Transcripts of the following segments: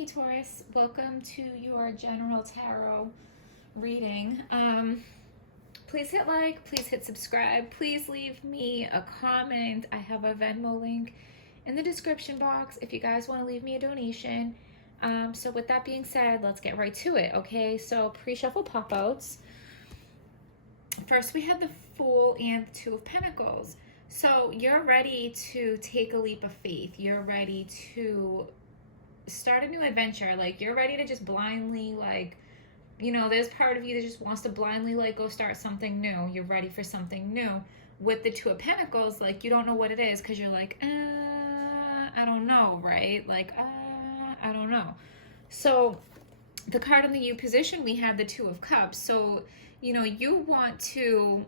Hey Taurus, welcome to your general tarot reading. Please hit like, please hit subscribe, please leave me a comment. I have a Venmo link in the description box if you guys want to leave me a donation. So with that being said, let's get right to it, okay? So pre-shuffle pop-outs. First we have the Fool and the Two of Pentacles. So you're ready to take a leap of faith. You're ready to start a new adventure. Like, you're ready to just blindly, like, there's part of you that just wants to blindly, like, go start something new. You're ready for something new. With the Two of Pentacles, like, you don't know what it is because you're like, I don't know, right? Like, I don't know. So the card in the U position, we had the Two of Cups. So, you want to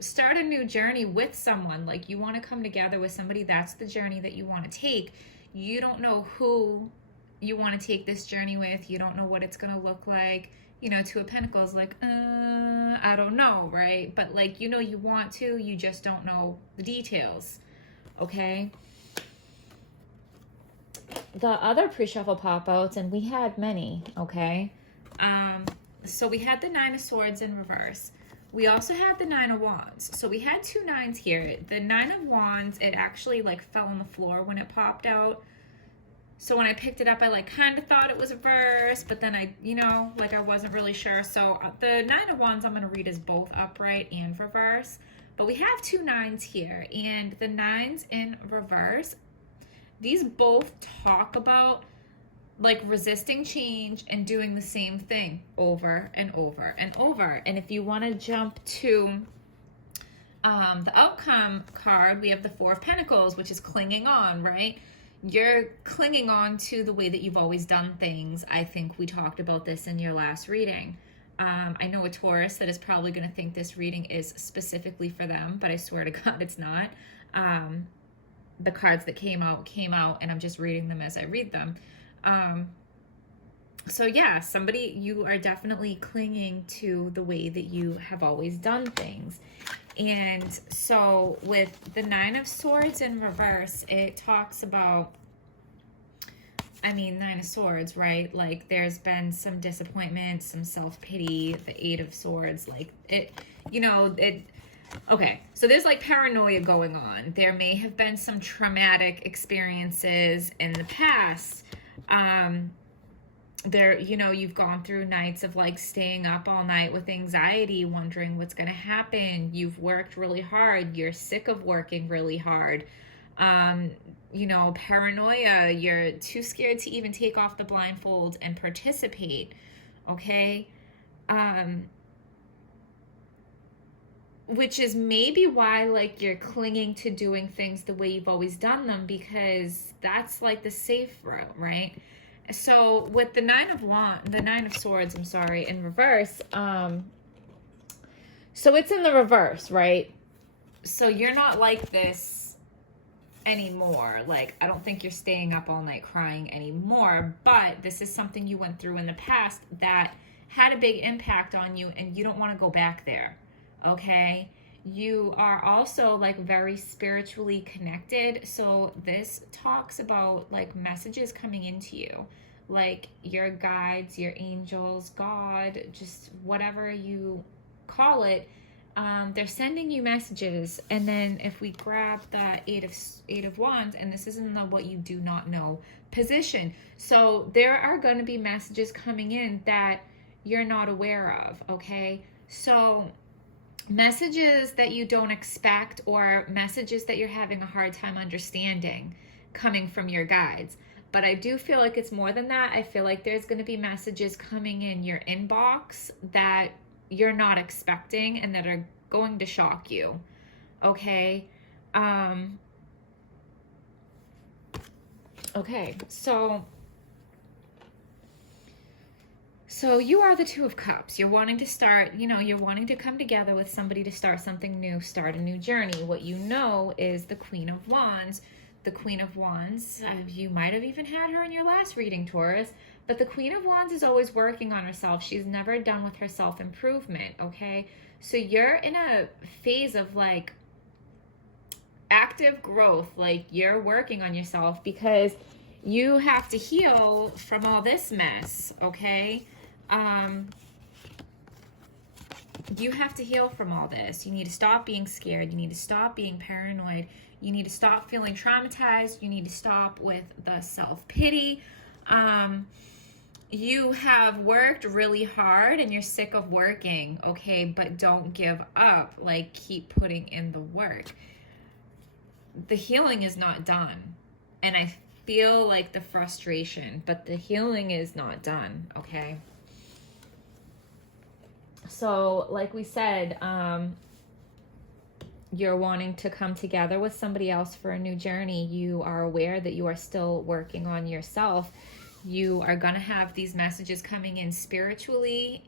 start a new journey with someone. Like, you want to come together with somebody. That's the journey that you want to take. You don't know who you want to take this journey with. You don't know what it's going to look like. Two of Pentacles, like, I don't know, right? But, like, you want to, you just don't know the details, okay? The other pre-shuffle pop-outs, and we had many, okay? So we had the Nine of Swords in reverse. We also had the Nine of Wands. So we had two nines here. The Nine of Wands, it actually, like, fell on the floor when it popped out. So when I picked it up, I, like, kind of thought it was reverse, but then I, I wasn't really sure. So the Nine of Wands I'm going to read as both upright and reverse. But we have two nines here. And the nines in reverse, these both talk about, like, resisting change and doing the same thing over and over and over. And if you want to jump to the outcome card, we have the Four of Pentacles, which is clinging on, right? You're clinging on to the way that you've always done things. I think we talked about this in your last reading. I know a Taurus that is probably going to think this reading is specifically for them, but I swear to God it's not. The cards that came out, and I'm just reading them as I read them. So yeah, you are definitely clinging to the way that you have always done things. And so with the Nine of Swords in reverse, it talks about, Nine of Swords, right? Like, there's been some disappointment, some self-pity. The Eight of Swords, like, okay, so there's, like, paranoia going on. There may have been some traumatic experiences in the past. You've gone through nights of, like, staying up all night with anxiety, wondering what's going to happen. You've worked really hard. You're sick of working really hard. Paranoia. You're too scared to even take off the blindfold and participate. Okay. Which is maybe why, like, you're clinging to doing things the way you've always done them, because that's, like, the safe route, right? So with the Nine of Swords, in reverse, so it's in the reverse, right? So you're not like this anymore. Like, I don't think you're staying up all night crying anymore, but this is something you went through in the past that had a big impact on you, and you don't want to go back there, okay? You are also, like, very spiritually connected. So this talks about, like, messages coming into you, like your guides, your angels, God, just whatever you call it. They're sending you messages. And then if we grab the Eight of Wands, and this is in the what you do not know position. So there are going to be messages coming in that you're not aware of, okay? So messages that you don't expect, or messages that you're having a hard time understanding, coming from your guides. But I do feel like it's more than that. I feel like there's going to be messages coming in your inbox that you're not expecting and that are going to shock you, okay? Okay, so you are the Two of Cups. You're wanting to start, you're wanting to come together with somebody to start something new, start a new journey. What you know is the Queen of Wands. The Queen of Wands, you might have even had her in your last reading, Taurus, but the Queen of Wands is always working on herself. She's never done with her self-improvement, okay? So you're in a phase of, like, active growth. Like, you're working on yourself because You have to heal from all this mess, okay? You have to heal from all this. You need to stop being scared. You need to stop being paranoid. You need to stop feeling traumatized. You need to stop with the self-pity. You have worked really hard and you're sick of working, okay? But don't give up. Like, keep putting in the work. The healing is not done. And I feel like the frustration, but the healing is not done, okay? So, like we said, you're wanting to come together with somebody else for a new journey. You are aware that you are still working on yourself. You are going to have these messages coming in spiritually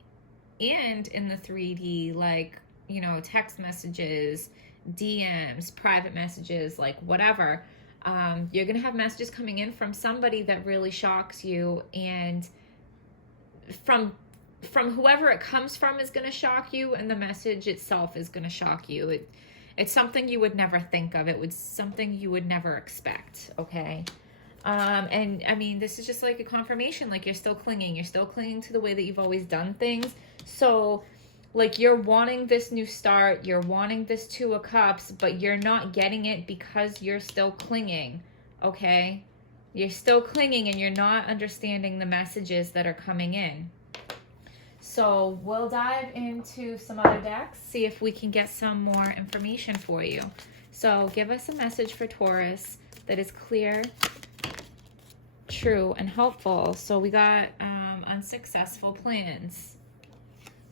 and in the 3D, like, you know, text messages, DMs, private messages, like whatever. You're going to have messages coming in from somebody that really shocks you, and from whoever it comes from is going to shock you, and the message itself is going to shock you. It's something you would never think of. It was something you would never expect, okay? And I mean, this is just like a confirmation, like you're still clinging. You're still clinging to the way that you've always done things. So, like, you're wanting this new start. You're wanting this Two of Cups, but you're not getting it because you're still clinging, okay? You're still clinging and you're not understanding the messages that are coming in. So we'll dive into some other decks, see if we can get some more information for you. So give us a message for Taurus that is clear, true, and helpful. So we got unsuccessful plans.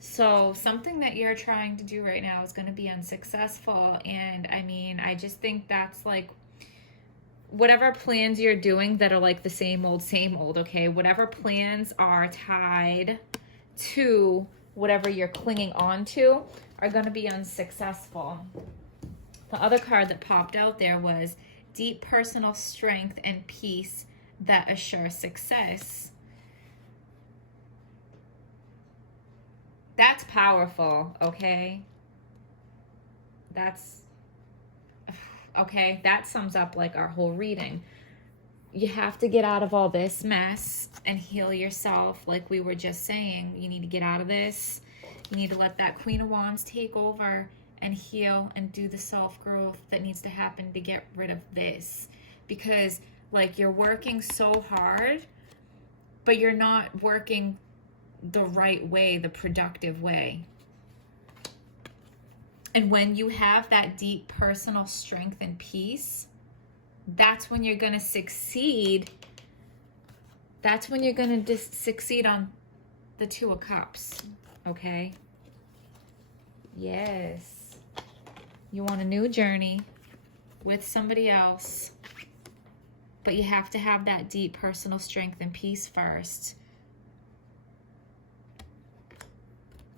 So something that you're trying to do right now is going to be unsuccessful. And I mean, I just think that's like whatever plans you're doing that are like the same old, okay? Whatever plans are tied to whatever you're clinging on to are going to be unsuccessful. The other card that popped out there was deep personal strength and peace that assure success. That's powerful, okay? That's okay. That sums up like our whole reading. You have to get out of all this mess and heal yourself. Like we were just saying, you need to get out of this. You need to let that Queen of Wands take over and heal and do the self-growth that needs to happen to get rid of this. Because like you're working so hard, but you're not working the right way, the productive way. And when you have that deep personal strength and peace, that's when you're going to succeed. That's when you're going to succeed on the Two of Cups, okay? Yes. You want a new journey with somebody else, but you have to have that deep personal strength and peace first.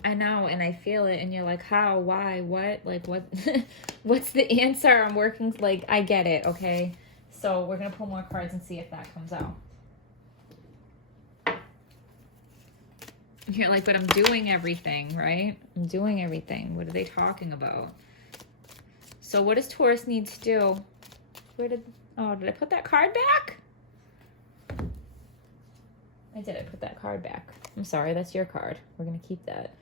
I know, and I feel it, and you're like, how, why, what, like, what, what's the answer? I'm working, like, I get it, okay? So we're going to pull more cards and see if that comes out. You're like, but I'm doing everything, right? I'm doing everything. What are they talking about? So what does Taurus need to do? Did I put that card back? I did. I put that card back. I'm sorry, that's your card. We're going to keep that.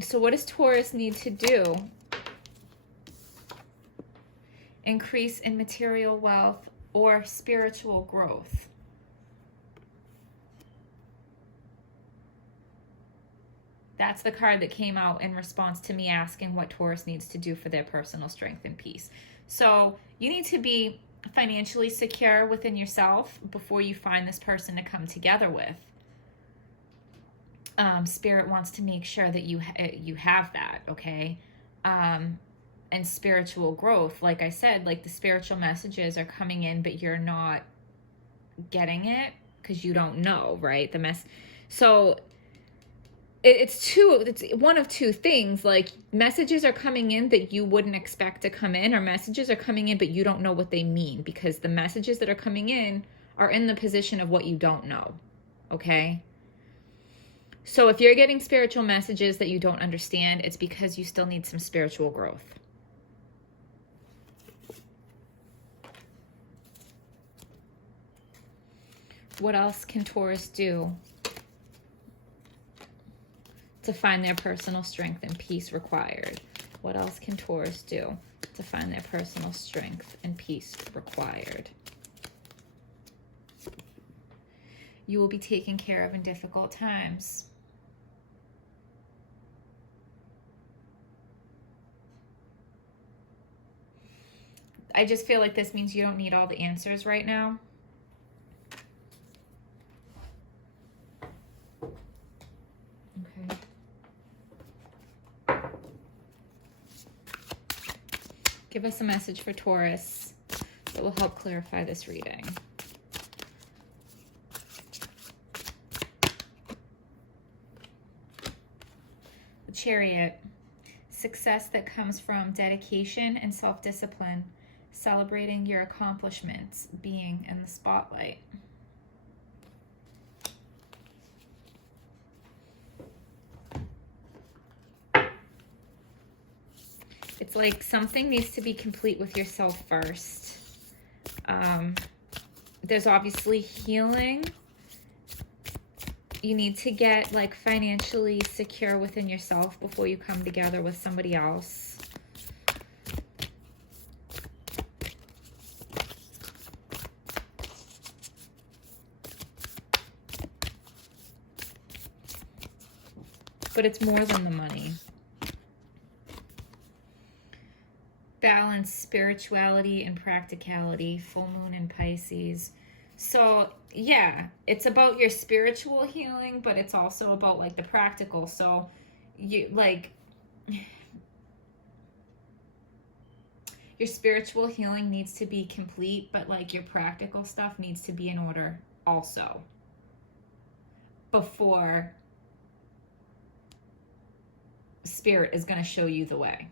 So what does Taurus need to do? Increase in material wealth or spiritual growth. That's the card that came out in response to me asking what Taurus needs to do for their personal strength and peace. So you need to be financially secure within yourself before you find this person to come together with. Spirit wants to make sure that you have that, okay? And spiritual growth, like I said, like the spiritual messages are coming in, but you're not getting it because you don't know, right? So it's one of two things. Like messages are coming in that you wouldn't expect to come in, or messages are coming in but you don't know what they mean, because the messages that are coming in are in the position of what you don't know, okay? So if you're getting spiritual messages that you don't understand, it's because you still need some spiritual growth. What else can Taurus do to find their personal strength and peace required? What else can Taurus do to find their personal strength and peace required? You will be taken care of in difficult times. I just feel like this means you don't need all the answers right now. Okay. Give us a message for Taurus that will help clarify this reading. The Chariot. Success that comes from dedication and self-discipline. Celebrating your accomplishments, being in the spotlight. It's like something needs to be complete with yourself first. There's obviously healing. You need to get like financially secure within yourself before you come together with somebody else. But it's more than the money. Balance, spirituality, and practicality. Full moon in Pisces. So, yeah, it's about your spiritual healing, but it's also about, like, the practical. So, you, like, your spiritual healing needs to be complete, but, like, your practical stuff needs to be in order also. Before Spirit is going to show you the way.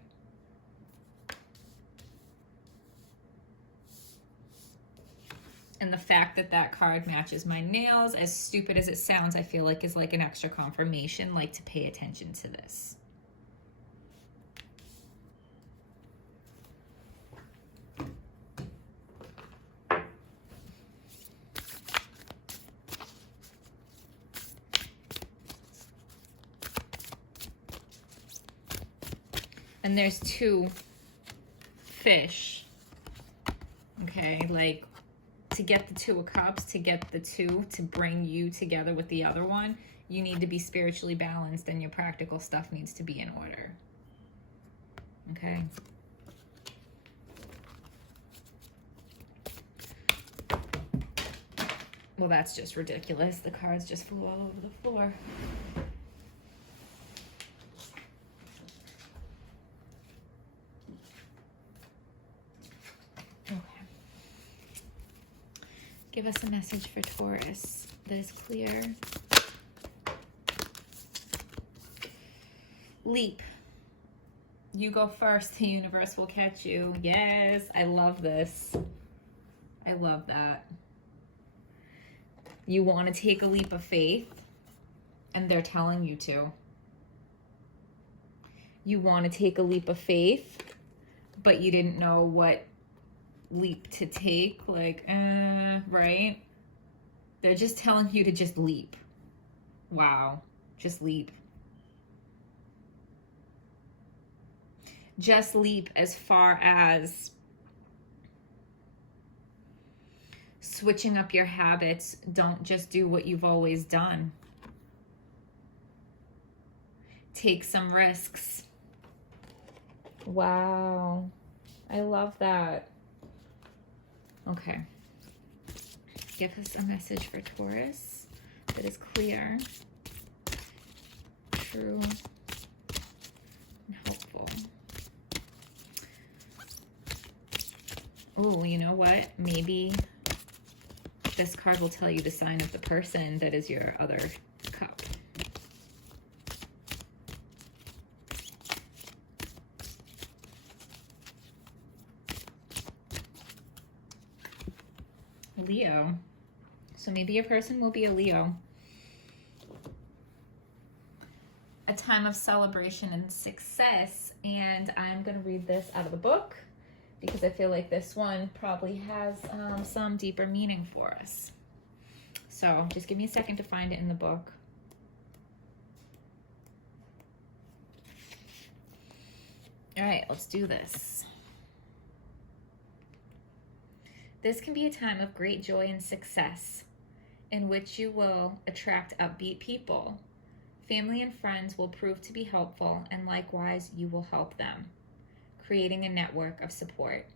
And the fact that that card matches my nails, as stupid as it sounds, I feel like is like an extra confirmation, like to pay attention to this. And there's two fish, okay, like to get the Two of Cups, to get the two to bring you together with the other one, you need to be spiritually balanced and your practical stuff needs to be in order, okay? Well, that's just ridiculous. The cards just flew all over the floor. Give us a message for Taurus that is clear. Leap. You go first, the universe will catch you. Yes, I love this. I love that. You want to take a leap of faith, and they're telling you to. You want to take a leap of faith, but you didn't know what leap to take, like, right? They're just telling you to just leap. Wow, just leap. Just leap as far as switching up your habits. Don't just do what you've always done. Take some risks. Wow, I love that. Okay, give us a message for Taurus that is clear, true, and helpful. Oh, you know what? Maybe this card will tell you the sign of the person that is your other cup. Leo. So maybe your person will be a Leo. A time of celebration and success. And I'm going to read this out of the book because I feel like this one probably has some deeper meaning for us. So just give me a second to find it in the book. All right, let's do this. This can be a time of great joy and success in which you will attract upbeat people. Family and friends will prove to be helpful, and likewise you will help them, creating a network of support.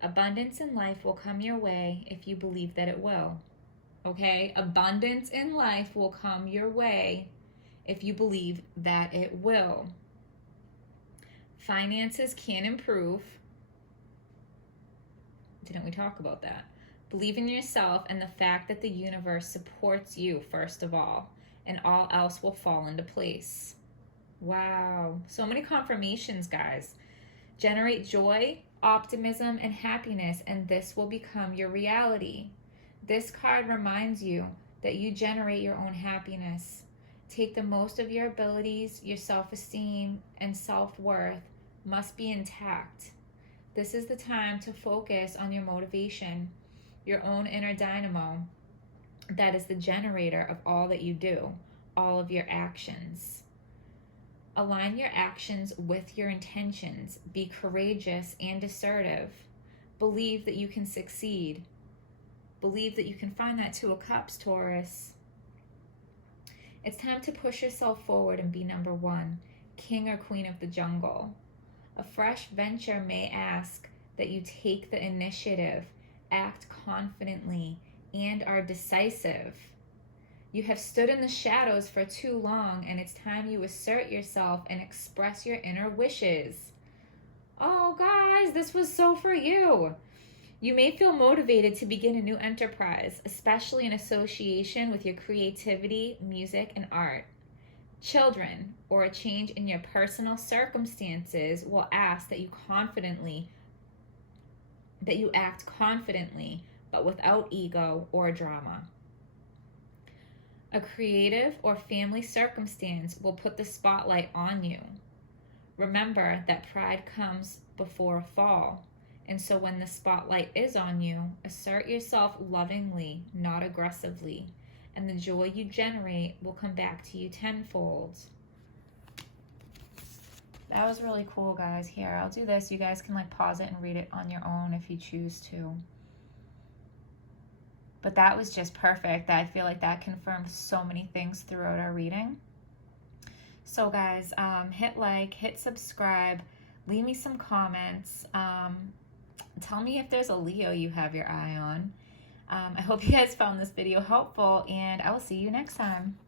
Abundance in life will come your way if you believe that it will. Okay? Abundance in life will come your way if you believe that it will. Finances can improve. Didn't we talk about that? Believe in yourself and the fact that the universe supports you, first of all, and all else will fall into place. Wow. So many confirmations, guys. Generate joy, optimism, and happiness, and this will become your reality. This card reminds you that you generate your own happiness. Take the most of your abilities, your self-esteem, and self-worth must be intact. This is the time to focus on your motivation, your own inner dynamo that is the generator of all that you do, all of your actions. Align your actions with your intentions. Be courageous and assertive. Believe that you can succeed. Believe that you can find that Two of Cups, Taurus. It's time to push yourself forward and be number one, king or queen of the jungle. A fresh venture may ask that you take the initiative, act confidently, and are decisive. You have stood in the shadows for too long, and it's time you assert yourself and express your inner wishes. Oh, guys, this was so for you. You may feel motivated to begin a new enterprise, especially in association with your creativity, music, and art. Children or a change in your personal circumstances will ask that you act confidently, but without ego or drama. A creative or family circumstance will put the spotlight on you. Remember that pride comes before a fall, and so when the spotlight is on you, assert yourself lovingly, not aggressively, and the joy you generate will come back to you tenfold. That was really cool, guys. Here, I'll do this. You guys can pause it and read it on your own if you choose to. But that was just perfect. I feel like that confirmed so many things throughout our reading. So guys, hit like, hit subscribe, leave me some comments. Tell me if there's a Leo you have your eye on. I hope you guys found this video helpful, and I will see you next time.